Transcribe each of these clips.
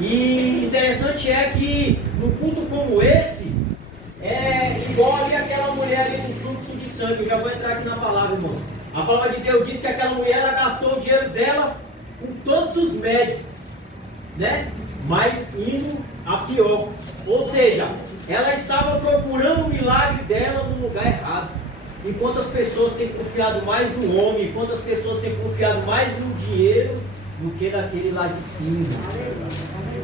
E interessante é que no culto como esse, é igual ali aquela mulher ali com fluxo de sangue. Eu já vou entrar aqui na palavra, irmão. A palavra de Deus diz que aquela mulher, ela gastou o dinheiro dela com todos os médicos, né? Mas indo a pior. Ou seja, ela estava procurando o milagre dela no lugar errado. Enquanto as pessoas têm confiado mais no homem, enquanto as pessoas têm confiado mais no dinheiro do que naquele lá de cima.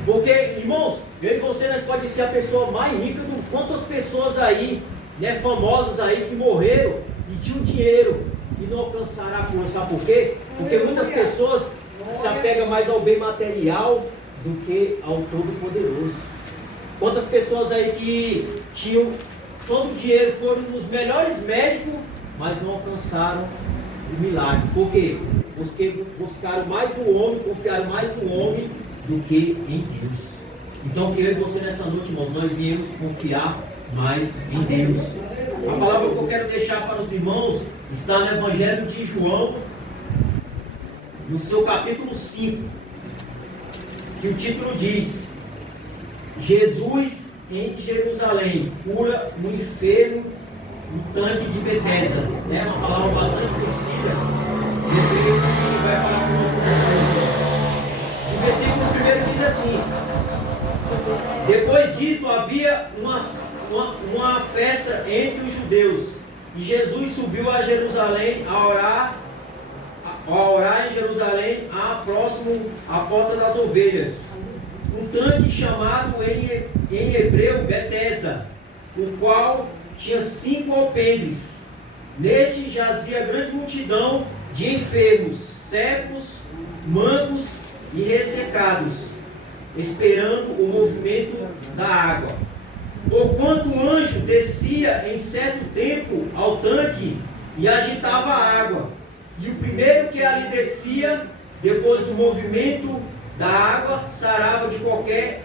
Porque, irmãos, eu e você, nós pode ser a pessoa mais rica do quantas pessoas aí, né, famosas aí que morreram e tinham dinheiro e não alcançaram a cura. Sabe por quê? Porque muitas pessoas se apegam mais ao bem material do que ao Todo-Poderoso. Quantas pessoas aí que tinham todo o dinheiro, foram nos melhores médicos, mas não alcançaram o milagre. Por quê? Porque buscaram mais o homem, confiaram mais no homem do que em Deus. Então, que eu e você nessa noite, irmãos, nós viemos confiar mais em Deus. A palavra que eu quero deixar para os irmãos está no Evangelho de João, no seu capítulo 5, que o título diz: Jesus em Jerusalém cura um enfermo no tanque de Betesda. É uma palavra bastante conhecida. Eu creio que vai falar conosco nessa noite. O versículo 1 diz assim: depois disso havia uma festa entre os judeus, e Jesus subiu a Jerusalém a orar em Jerusalém, próximo à porta das ovelhas, um tanque chamado em hebreu Betesda, o qual tinha 5 alpendres. Neste jazia grande multidão de enfermos, cegos, mancos e ressecados, esperando o movimento da água. Porquanto o anjo descia em certo tempo ao tanque e agitava a água, e o primeiro que ali descia, depois do movimento da água, sarava de qualquer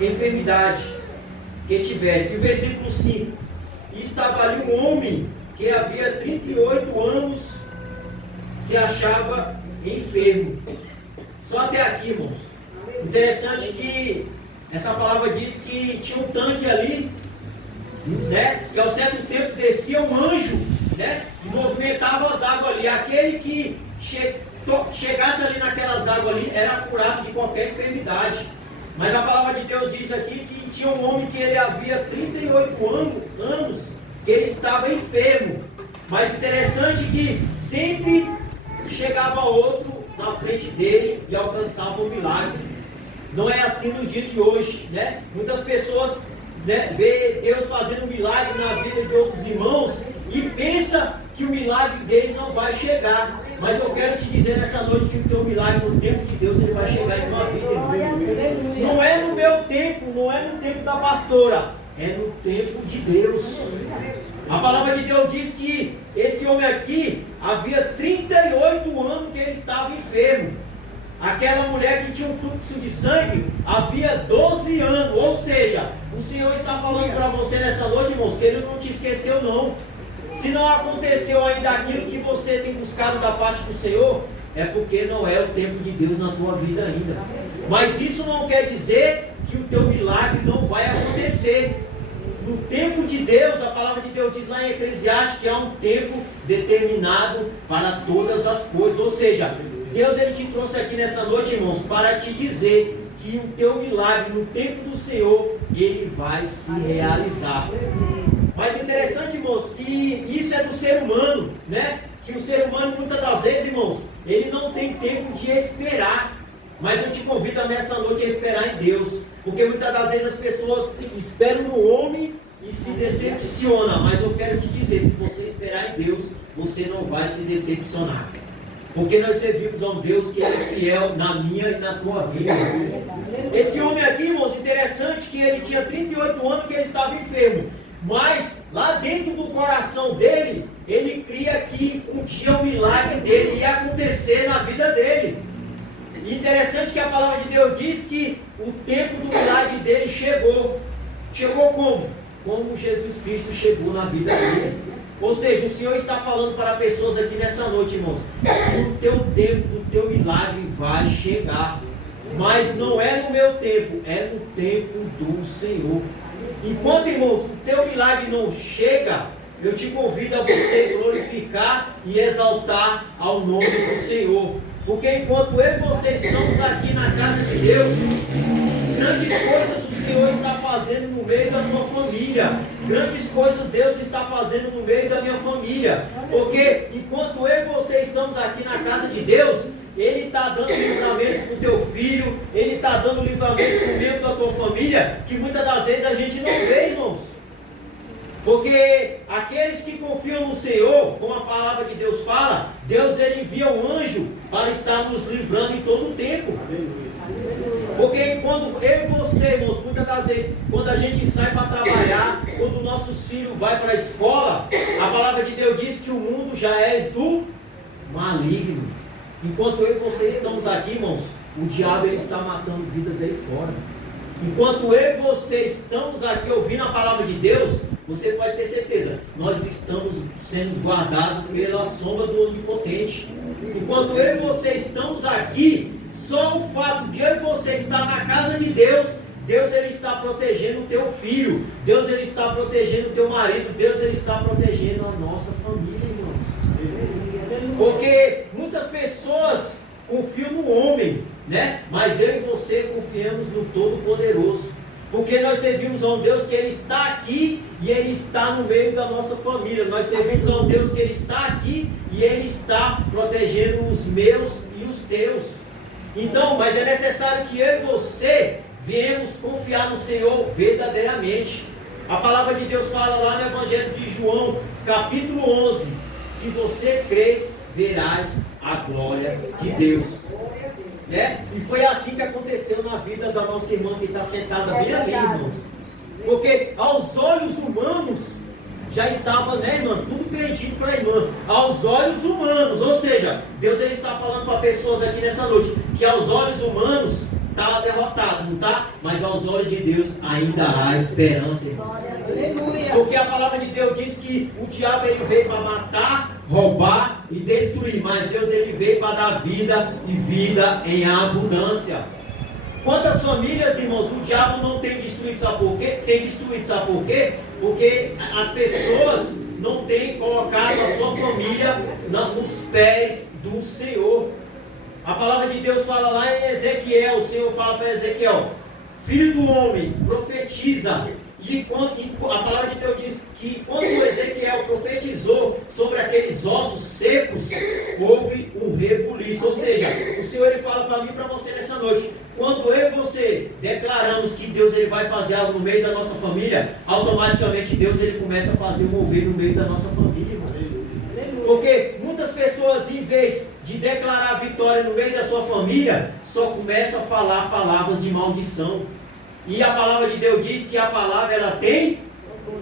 enfermidade que tivesse. E o versículo 5: e estava ali um homem que havia 38 anos, se achava enfermo. Só até aqui, irmãos. Interessante que essa palavra diz que tinha um tanque ali, né, que ao certo tempo descia um anjo, né, e movimentava as águas ali. Aquele que chegasse ali naquelas águas ali era curado de qualquer enfermidade. Mas a palavra de Deus diz aqui que tinha um homem que ele havia 38 anos que ele estava enfermo. Mas interessante que sempre chegava outro na frente dele e alcançava o milagre. Não é assim no dia de hoje, né? Muitas pessoas, né, vê Deus fazendo milagre na vida de outros irmãos e pensa que o milagre dele não vai chegar. Mas eu quero te dizer nessa noite que o teu milagre no tempo de Deus ele vai chegar em tua vida. Não é no meu tempo, não é no tempo da pastora, é no tempo de Deus. A palavra de Deus diz que esse homem aqui havia 38 anos que ele estava enfermo. Aquela mulher que tinha um fluxo de sangue havia 12 anos. Ou seja, o Senhor está falando para você nessa noite, irmãos, que Ele não te esqueceu não. Se não aconteceu ainda aquilo que você tem buscado da parte do Senhor, é porque não é o tempo de Deus na tua vida ainda. Mas isso não quer dizer que o teu milagre não vai acontecer. No tempo de Deus, a palavra de Deus diz lá em Eclesiastes que há um tempo determinado para todas as coisas. Ou seja, Deus ele te trouxe aqui nessa noite, irmãos, para te dizer que o teu milagre no tempo do Senhor, ele vai se realizar. Mas interessante, irmãos, que isso é do ser humano, né? Que o ser humano, muitas das vezes, irmãos, ele não tem tempo de esperar. Mas eu te convido nessa noite a esperar em Deus. Porque muitas das vezes as pessoas esperam no homem e se decepcionam. Mas eu quero te dizer, se você esperar em Deus, você não vai se decepcionar. Porque nós servimos a um Deus que é fiel na minha e na tua vida. Esse homem aqui, irmãos, interessante que ele tinha 38 anos que ele estava enfermo. Mas lá dentro do coração dele, ele cria que um dia o milagre dele ia acontecer na vida dele. E interessante que a palavra de Deus diz que o tempo do milagre dele chegou. Chegou como? Como Jesus Cristo chegou na vida dele. Ou seja, o Senhor está falando para pessoas aqui nessa noite, irmãos, que o teu tempo, o teu milagre vai chegar. Mas não é no meu tempo, é no tempo do Senhor. Enquanto, irmãos, o teu milagre não chega, eu te convido a você glorificar e exaltar ao nome do Senhor. Porque enquanto eu e você estamos aqui na casa de Deus, grandes coisas o Senhor está fazendo no meio da tua família. Grandes coisas Deus está fazendo no meio da minha família. Porque enquanto eu e você estamos aqui na casa de Deus, Ele está dando livramento para o teu filho, Ele está dando livramento para o membro da tua família, que muitas das vezes a gente não vê, irmãos. Porque aqueles que confiam no Senhor, como a palavra de Deus fala, Deus ele envia um anjo para estar nos livrando em todo o tempo. Porque quando eu e você, irmãos, muitas das vezes, quando a gente sai para trabalhar, quando nossos filhos vão para a escola, a palavra de Deus diz que o mundo já é do maligno. Enquanto eu e você estamos aqui, irmãos, o diabo ele está matando vidas aí fora. Enquanto eu e você estamos aqui ouvindo a palavra de Deus, você pode ter certeza, nós estamos sendo guardados pela sombra do Onipotente. Enquanto eu e você estamos aqui, só o fato de eu e você estar na casa de Deus, Deus ele está protegendo o teu filho, Deus ele está protegendo o teu marido, Deus ele está protegendo a nossa família, irmãos. Porque muitas pessoas confiam no homem, né? Mas eu e você confiamos no Todo-Poderoso. Porque nós servimos a um Deus que Ele está aqui e Ele está no meio da nossa família. Nós servimos a um Deus que Ele está aqui e Ele está protegendo os meus e os teus. Então, mas é necessário que eu e você venhamos confiar no Senhor verdadeiramente. A palavra de Deus fala lá no Evangelho de João, capítulo 11. Se você crer, verás a glória de Deus. Né? E foi assim que aconteceu na vida da nossa irmã que está sentada bem ali, irmão. Porque aos olhos humanos já estava, né, irmã, tudo perdido para a irmã. Aos olhos humanos, ou seja, Deus ele está falando para pessoas aqui nessa noite que aos olhos humanos está derrotado, não está? Mas aos olhos de Deus ainda há esperança, irmão. Porque a palavra de Deus diz que o diabo ele veio para matar, roubar e destruir, mas Deus ele veio para dar vida e vida em abundância. Quantas famílias, irmãos, o diabo não tem destruído, sabe por quê? Tem destruído, sabe por quê? Porque as pessoas não têm colocado a sua família nos pés do Senhor. A palavra de Deus fala lá em Ezequiel, o Senhor fala para Ezequiel: filho do homem, profetiza. E a palavra de Deus diz que quando Ezequiel profetizou sobre aqueles ossos secos, houve um rebuliço. Ou seja, o Senhor ele fala para mim e para você nessa noite: quando eu e você declaramos que Deus ele vai fazer algo no meio da nossa família, automaticamente Deus ele começa a fazer um mover no meio da nossa família, irmão. Porque muitas pessoas, em vez de declarar vitória no meio da sua família, só começam a falar palavras de maldição. E a palavra de Deus diz que a palavra ela tem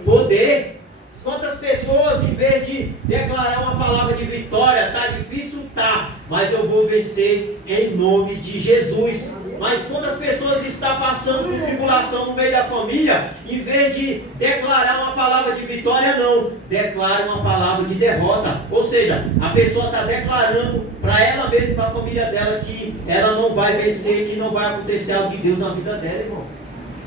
poder. Quantas pessoas, em vez de declarar uma palavra de vitória, tá difícil, tá, mas eu vou vencer em nome de Jesus. Mas quantas pessoas estão passando por tribulação no meio da família, em vez de declarar uma palavra de vitória, não, declara uma palavra de derrota. Ou seja, a pessoa está declarando para ela mesma e para a família dela que ela não vai vencer, que não vai acontecer algo de Deus na vida dela, irmão.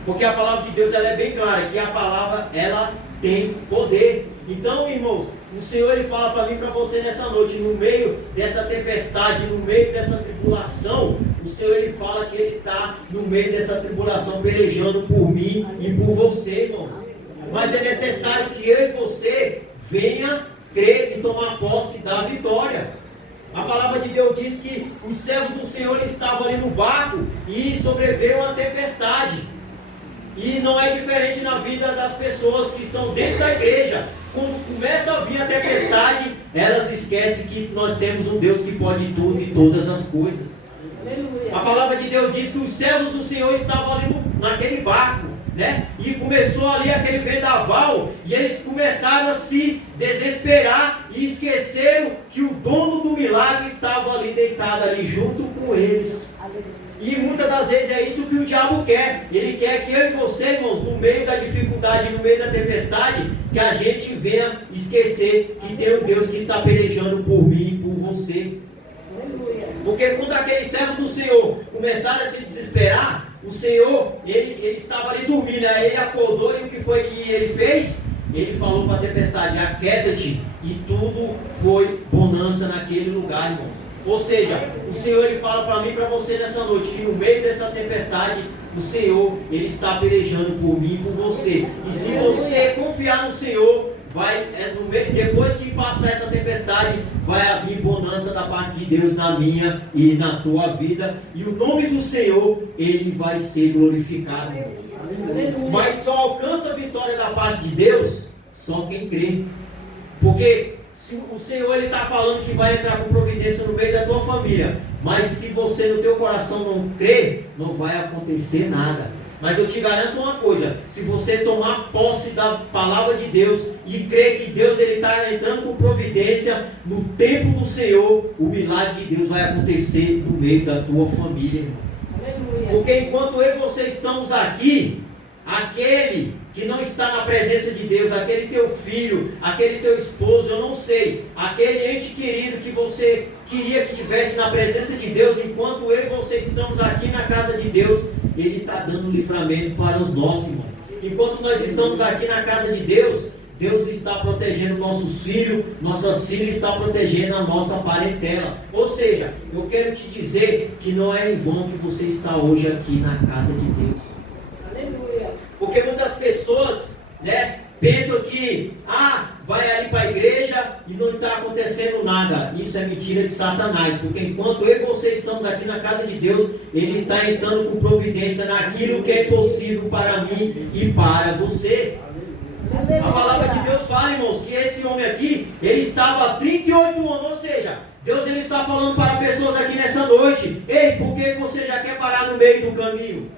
Porque a palavra de Deus ela é bem clara, que a palavra ela tem poder. Então, irmãos, o Senhor ele fala para mim e para você nessa noite, no meio dessa tempestade, no meio dessa tribulação, o Senhor ele fala que ele está no meio dessa tribulação pelejando por mim e por você, irmãos. Mas é necessário que eu e você venha crer e tomar posse da vitória. A palavra de Deus diz que os servos do Senhor estavam ali no barco e sobreveio uma tempestade. E não é diferente na vida das pessoas que estão dentro da igreja. Quando começa a vir a tempestade, elas esquecem que nós temos um Deus que pode tudo e todas as coisas. A palavra de Deus diz que os servos do Senhor estavam ali naquele barco, né? E começou ali aquele vendaval, e eles começaram a se desesperar e esqueceram que o dono do milagre estava ali deitado ali junto com eles. E muitas das vezes é isso que o diabo quer. Ele quer que eu e você, irmãos, no meio da dificuldade, no meio da tempestade, que a gente venha esquecer que tem um Deus que está pelejando por mim e por você. Porque quando aqueles servos do Senhor começaram a se desesperar, o Senhor, ele estava ali dormindo, aí ele acordou e o que foi que ele fez? Ele falou para a tempestade: aquieta-te, e tudo foi bonança naquele lugar, irmãos. Ou seja, o Senhor ele fala para mim e para você nessa noite, que no meio dessa tempestade, o Senhor, ele está pelejando por mim e por você. E se você confiar no Senhor, depois que passar essa tempestade, vai haver bonança da parte de Deus na minha e na tua vida. E o nome do Senhor, ele vai ser glorificado. Mas só alcança a vitória da parte de Deus só quem crê. Porque se o Senhor está falando que vai entrar com providência no meio da tua família, mas se você no teu coração não crê, não vai acontecer nada. Mas eu te garanto uma coisa: se você tomar posse da palavra de Deus e crer que Deus está entrando com providência no tempo do Senhor, o milagre de Deus vai acontecer no meio da tua família. Porque enquanto eu e você estamos aqui, aquele que não está na presença de Deus, aquele teu filho, aquele teu esposo, eu não sei, aquele ente querido que você queria que tivesse na presença de Deus, enquanto eu e você estamos aqui na casa de Deus, ele está dando livramento para os nossos irmãos. Enquanto nós estamos aqui na casa de Deus, Deus está protegendo nossos filhos, nossas filhas, está protegendo a nossa parentela. Ou seja, eu quero te dizer que não é em vão que você está hoje aqui na casa de Deus. Porque muitas pessoas, pensam que vai ali para a igreja e não está acontecendo nada. Isso é mentira de Satanás. Porque enquanto eu e você estamos aqui na casa de Deus, ele está entrando com providência naquilo que é possível para mim e para você. A palavra de Deus fala, irmãos, que esse homem aqui, ele estava há 38 anos, ou seja, Deus ele está falando para pessoas aqui nessa noite: ei, por que você já quer parar no meio do caminho?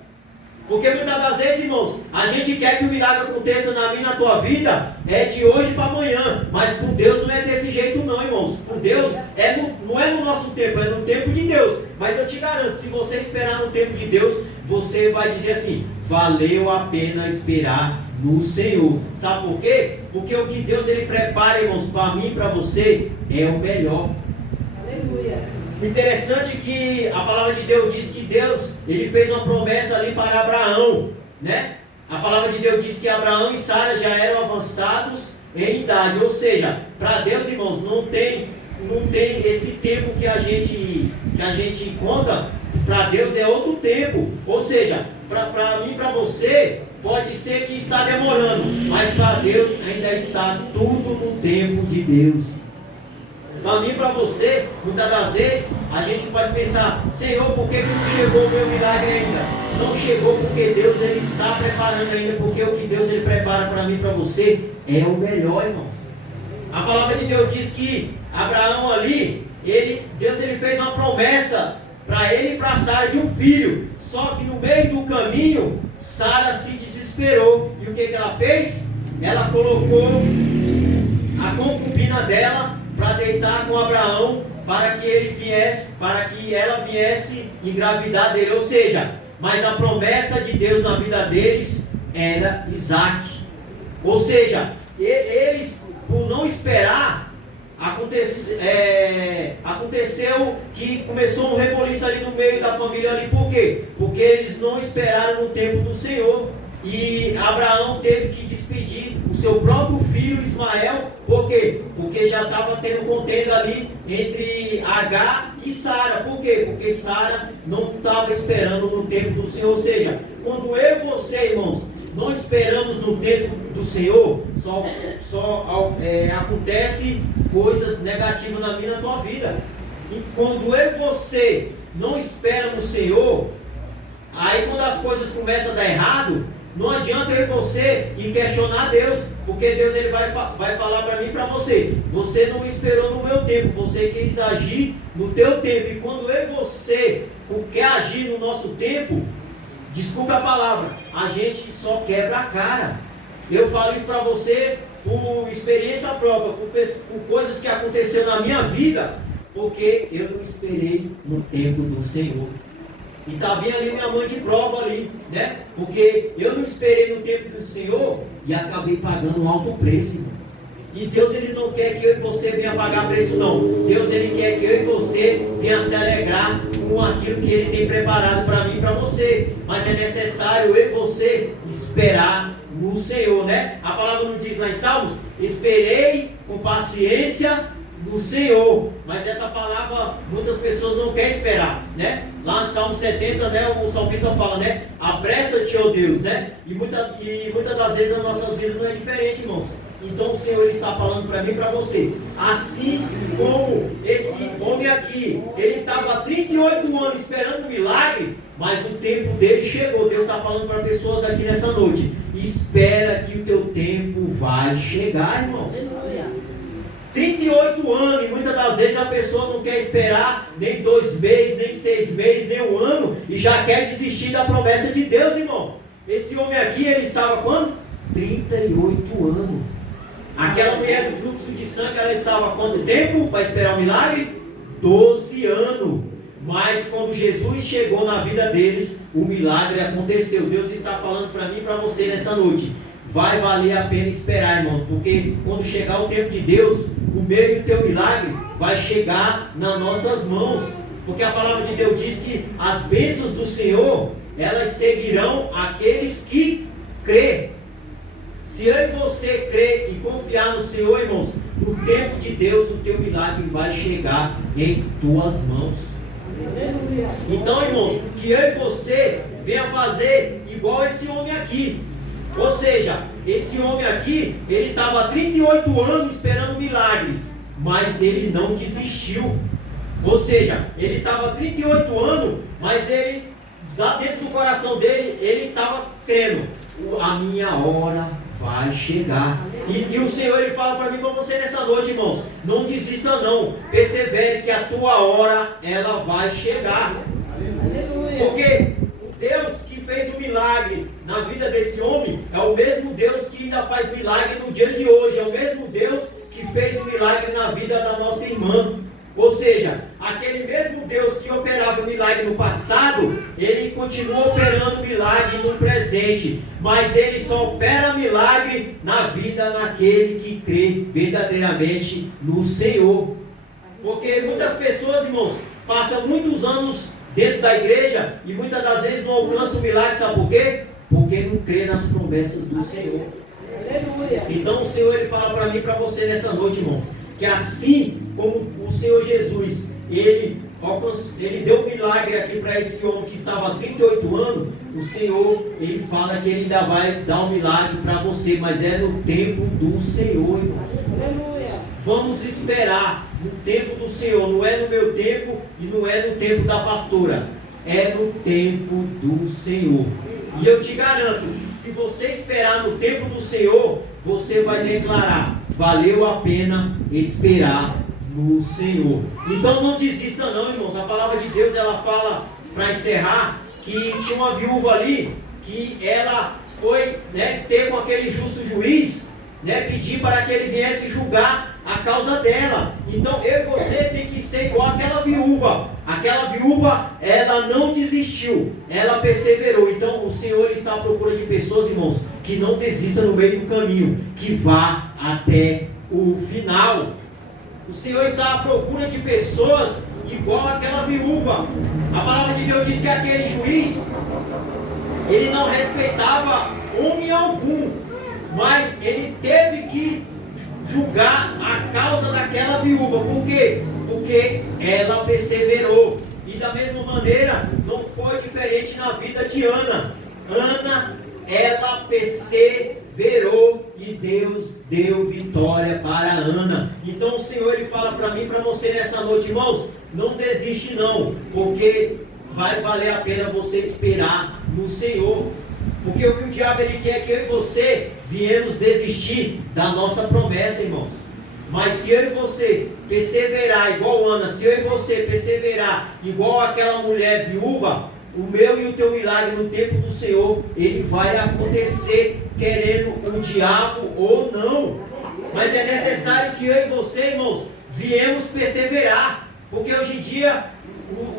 Porque muitas das vezes, irmãos, a gente quer que o milagre aconteça na minha e na tua vida, de hoje para amanhã, mas com Deus não é desse jeito não, irmãos. Com Deus não é no nosso tempo, é no tempo de Deus. Mas eu te garanto, se você esperar no tempo de Deus, você vai dizer assim: valeu a pena esperar no Senhor. Sabe por quê? Porque o que Deus ele prepara, irmãos, para mim e para você, é o melhor. Aleluia. Interessante que a palavra de Deus diz que Deus ele fez uma promessa ali para Abraão, A palavra de Deus diz que Abraão e Sara já eram avançados em idade. Ou seja, para Deus, irmãos, não tem esse tempo que a gente conta. Para Deus é outro tempo. Ou seja, para mim e para você, pode ser que está demorando, mas para Deus ainda está tudo no tempo de Deus. Para mim e para você, muitas das vezes, a gente pode pensar: Senhor, por que não chegou o meu milagre ainda? Não chegou porque Deus ele está preparando ainda, porque o que Deus ele prepara para mim e para você é o melhor, irmão. A palavra de Deus diz que Abraão ali, Deus ele fez uma promessa para ele e para Sara de um filho. Só que no meio do caminho, Sara se desesperou. E o que ela fez? Ela colocou a concubina dela para deitar com Abraão, para que ela viesse engravidar dele. Ou seja, mas a promessa de Deus na vida deles era Isaac. Ou seja, eles, por não esperar, aconteceu que começou um reboliço ali no meio da família ali. Por quê? Porque eles não esperaram no tempo do Senhor. E Abraão teve que despedir o seu próprio filho Ismael. Por quê? Porque já estava tendo contenda ali entre Agar e Sara. Por quê? Porque Sara não estava esperando no tempo do Senhor. Ou seja, quando eu e você, irmãos, não esperamos no tempo do Senhor, acontece coisas negativas na minha e na tua vida. E quando eu e você não espera no Senhor, aí quando as coisas começam a dar errado, não adianta eu e você ir questionar Deus, porque Deus ele vai falar para mim e para você: você não esperou no meu tempo, você quis agir no teu tempo. E quando eu e você quer agir no nosso tempo, desculpa a palavra, a gente só quebra a cara. Eu falo isso para você por experiência própria, por coisas que aconteceram na minha vida, porque eu não esperei no tempo do Senhor. E está bem ali minha mãe de prova ali, Porque eu não esperei no tempo do Senhor e acabei pagando um alto preço, irmão. E Deus, ele não quer que eu e você venha pagar preço, não. Deus, ele quer que eu e você venha se alegrar com aquilo que ele tem preparado para mim e para você. Mas é necessário eu e você esperar no Senhor, né? A palavra não diz lá em Salmos: esperei com paciência no Senhor. Mas essa palavra muitas pessoas não querem esperar, né? Lá no Salmo 70, né, o salmista fala, né? Apressa-te, ó Deus, né? E muitas das vezes nas nossas vidas não é diferente, irmãos. Então o Senhor, ele está falando para mim e para você. Assim como esse homem aqui, ele estava há 38 anos esperando um milagre, mas o tempo dele chegou. Deus está falando para pessoas aqui nessa noite: espera que o teu tempo vai chegar, irmão. 38 anos, e muitas das vezes a pessoa não quer esperar nem 2 meses, nem 6 meses, nem 1 ano, e já quer desistir da promessa de Deus, irmão. Esse homem aqui, ele estava quando? 38 anos. Aquela mulher do fluxo de sangue, ela estava há quanto tempo para esperar o milagre? 12 anos. Mas quando Jesus chegou na vida deles, o milagre aconteceu. Deus está falando para mim e para você nessa noite: vai valer a pena esperar, irmãos, porque quando chegar o tempo de Deus, o meu e o teu milagre vai chegar nas nossas mãos. Porque a palavra de Deus diz que as bênçãos do Senhor, elas seguirão aqueles que crê. Se eu e você crer e confiar no Senhor, irmãos, no tempo de Deus, o teu milagre vai chegar em tuas mãos. Então, irmãos, que eu e você venha fazer igual esse homem aqui. Ou seja, esse homem aqui, ele estava há 38 anos esperando um milagre, mas ele não desistiu. Ou seja, ele estava há 38 anos, mas ele, lá dentro do coração dele, ele estava crendo: a minha hora vai chegar. E o Senhor, ele fala para mim e para você nessa noite, irmãos: não desista não, persevere que a tua hora, ela vai chegar. Porque o Deus que fez um milagre na vida desse homem é o mesmo Deus que ainda faz milagre no dia de hoje. É o mesmo Deus que fez um milagre na vida da nossa irmã. Ou seja, aquele mesmo Deus que operava o milagre no passado, ele continua operando milagre no presente, mas ele só opera milagre na vida daquele que crê verdadeiramente no Senhor. Porque muitas pessoas, irmãos, passam muitos anos dentro da igreja e muitas das vezes não alcançam o milagre. Sabe por quê? Porque não crê nas promessas do Senhor. Aleluia. Então o Senhor, ele fala para mim e para você nessa noite, irmãos, que assim como o Senhor Jesus, ele deu um milagre aqui para esse homem que estava há 38 anos, o Senhor, ele fala que ele ainda vai dar um milagre para você, mas é no tempo do Senhor, irmão. Aleluia. Vamos esperar no tempo do Senhor, não é no meu tempo e não é no tempo da pastora, é no tempo do Senhor. E eu te garanto, se você esperar no tempo do Senhor, você vai declarar: valeu a pena esperar no Senhor. Então não desista não, irmãos. A palavra de Deus, ela fala, para encerrar, que tinha uma viúva ali, que ela foi, né, ter com aquele justo juiz, né, pedir para que ele viesse julgar a causa dela. Então eu e você tem que ser igual àquela viúva. Aquela viúva, ela não desistiu, ela perseverou. Então o Senhor está à procura de pessoas, irmãos, que não desistam no meio do caminho, que vá até o final. O Senhor está à procura de pessoas igual àquela viúva. A palavra de Deus diz que aquele juiz, ele não respeitava homem algum, mas ele teve que julgar a causa daquela viúva. Por quê? Porque ela perseverou. E da mesma maneira, não foi diferente na vida de Ana. Ana, ela perseverou e Deus deu vitória para Ana. Então o Senhor, ele fala para mim e para você nessa noite, irmãos: não desiste não, porque vai valer a pena você esperar no Senhor. Porque o que o diabo, ele quer que eu e você viemos desistir da nossa promessa, irmãos. Mas se eu e você perseverar igual Ana, se eu e você perseverar igual aquela mulher viúva, o meu e o teu milagre no tempo do Senhor, ele vai acontecer, querendo o diabo ou não. Mas é necessário que eu e você, irmãos, viemos perseverar. Porque hoje em dia,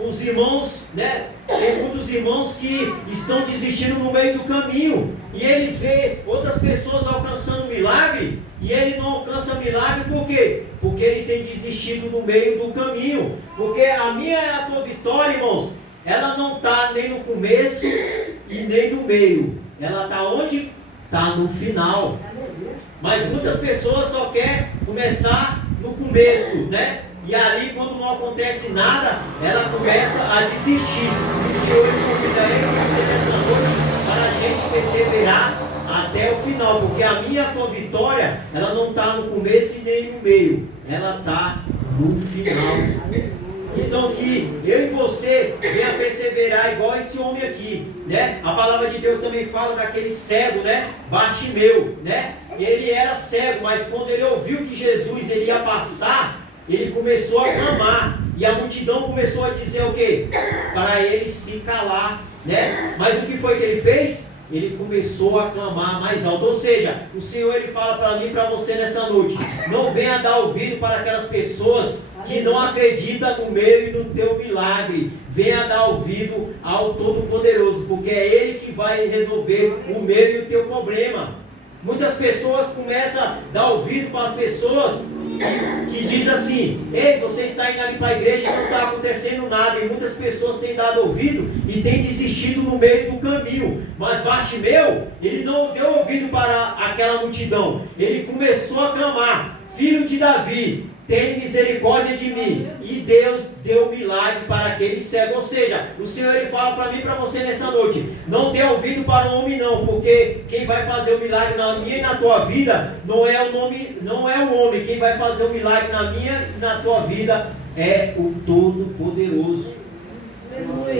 os irmãos, né, Tem muitos irmãos que estão desistindo no meio do caminho. E eles veem outras pessoas alcançando milagre. E ele não alcança milagre por quê? Porque ele tem desistido no meio do caminho. Porque a minha e a tua vitória, irmãos, ela não está nem no começo e nem no meio. Ela está onde? Está no final. Mas muitas pessoas só querem começar no começo, né? E ali, quando não acontece nada, ela começa a desistir. O Senhor convida eu e você nessa noite para a gente perseverar até o final. Porque a minha e a tua vitória, ela não está no começo e nem no meio. Ela está no final. Então que eu e você venha perseverar igual esse homem aqui, né? A palavra de Deus também fala daquele cego, né? Bartimeu, né? Ele era cego, mas quando ele ouviu que Jesus ele ia passar, ele começou a clamar. E a multidão começou a dizer o quê? Para ele se calar, né? Mas o que foi que ele fez? Ele começou a clamar mais alto. Ou seja, o Senhor ele fala para mim e para você nessa noite: não venha dar ouvido para aquelas pessoas que não acreditam no meio do teu milagre. Venha dar ouvido ao Todo-Poderoso, porque é Ele que vai resolver o meio do teu problema. Muitas pessoas começam a dar ouvido para as pessoas que dizem assim: ei, você está indo ali para a igreja e não está acontecendo nada. E muitas pessoas têm dado ouvido e têm desistido no meio do caminho. Mas Bartimeu, ele não deu ouvido para aquela multidão. Ele começou a clamar: filho de Davi, tem misericórdia de mim. E Deus deu milagre para aquele cego. Ou seja, o Senhor ele fala para mim e para você nessa noite: não dê ouvido para o homem não, porque quem vai fazer o milagre na minha e na tua vida não é o homem. Quem vai fazer o milagre na minha e na tua vida é o Todo-Poderoso.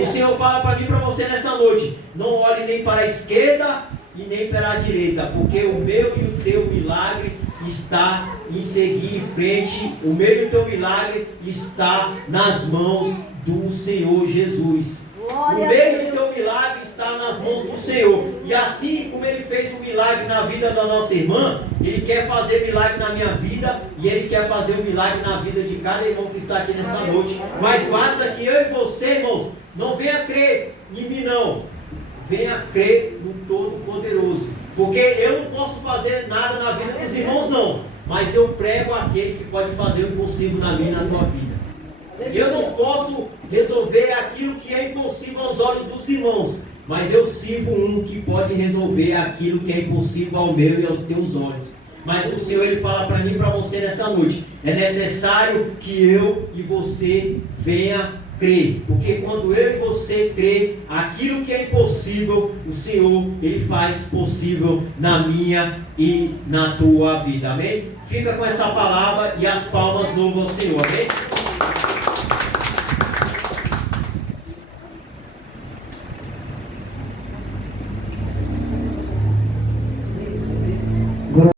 O Senhor fala para mim e para você nessa noite: não olhe nem para a esquerda e nem para a direita, porque o meu e o teu milagre está em seguir em frente. O meu e o teu milagre está nas mãos do Senhor Jesus. O meu e o teu milagre está nas mãos do Senhor. E assim como Ele fez um milagre na vida da nossa irmã, Ele quer fazer milagre na minha vida, e Ele quer fazer um milagre na vida de cada irmão que está aqui nessa noite. Mas basta que eu e você, irmãos, não venha crer em mim não, venha crer no Todo-Poderoso. Porque eu não posso fazer nada na vida dos irmãos não, mas eu prego aquele que pode fazer o impossível na minha e na tua vida. Eu não posso resolver aquilo que é impossível aos olhos dos irmãos, mas eu sirvo um que pode resolver aquilo que é impossível ao meu e aos teus olhos. Mas o Senhor ele fala para mim e para você nessa noite: é necessário que eu e você venha crer, porque quando eu e você crer, aquilo que é impossível, o Senhor ele faz possível na minha e na tua vida, amém? Fica com essa palavra e as palmas louvam ao Senhor, amém?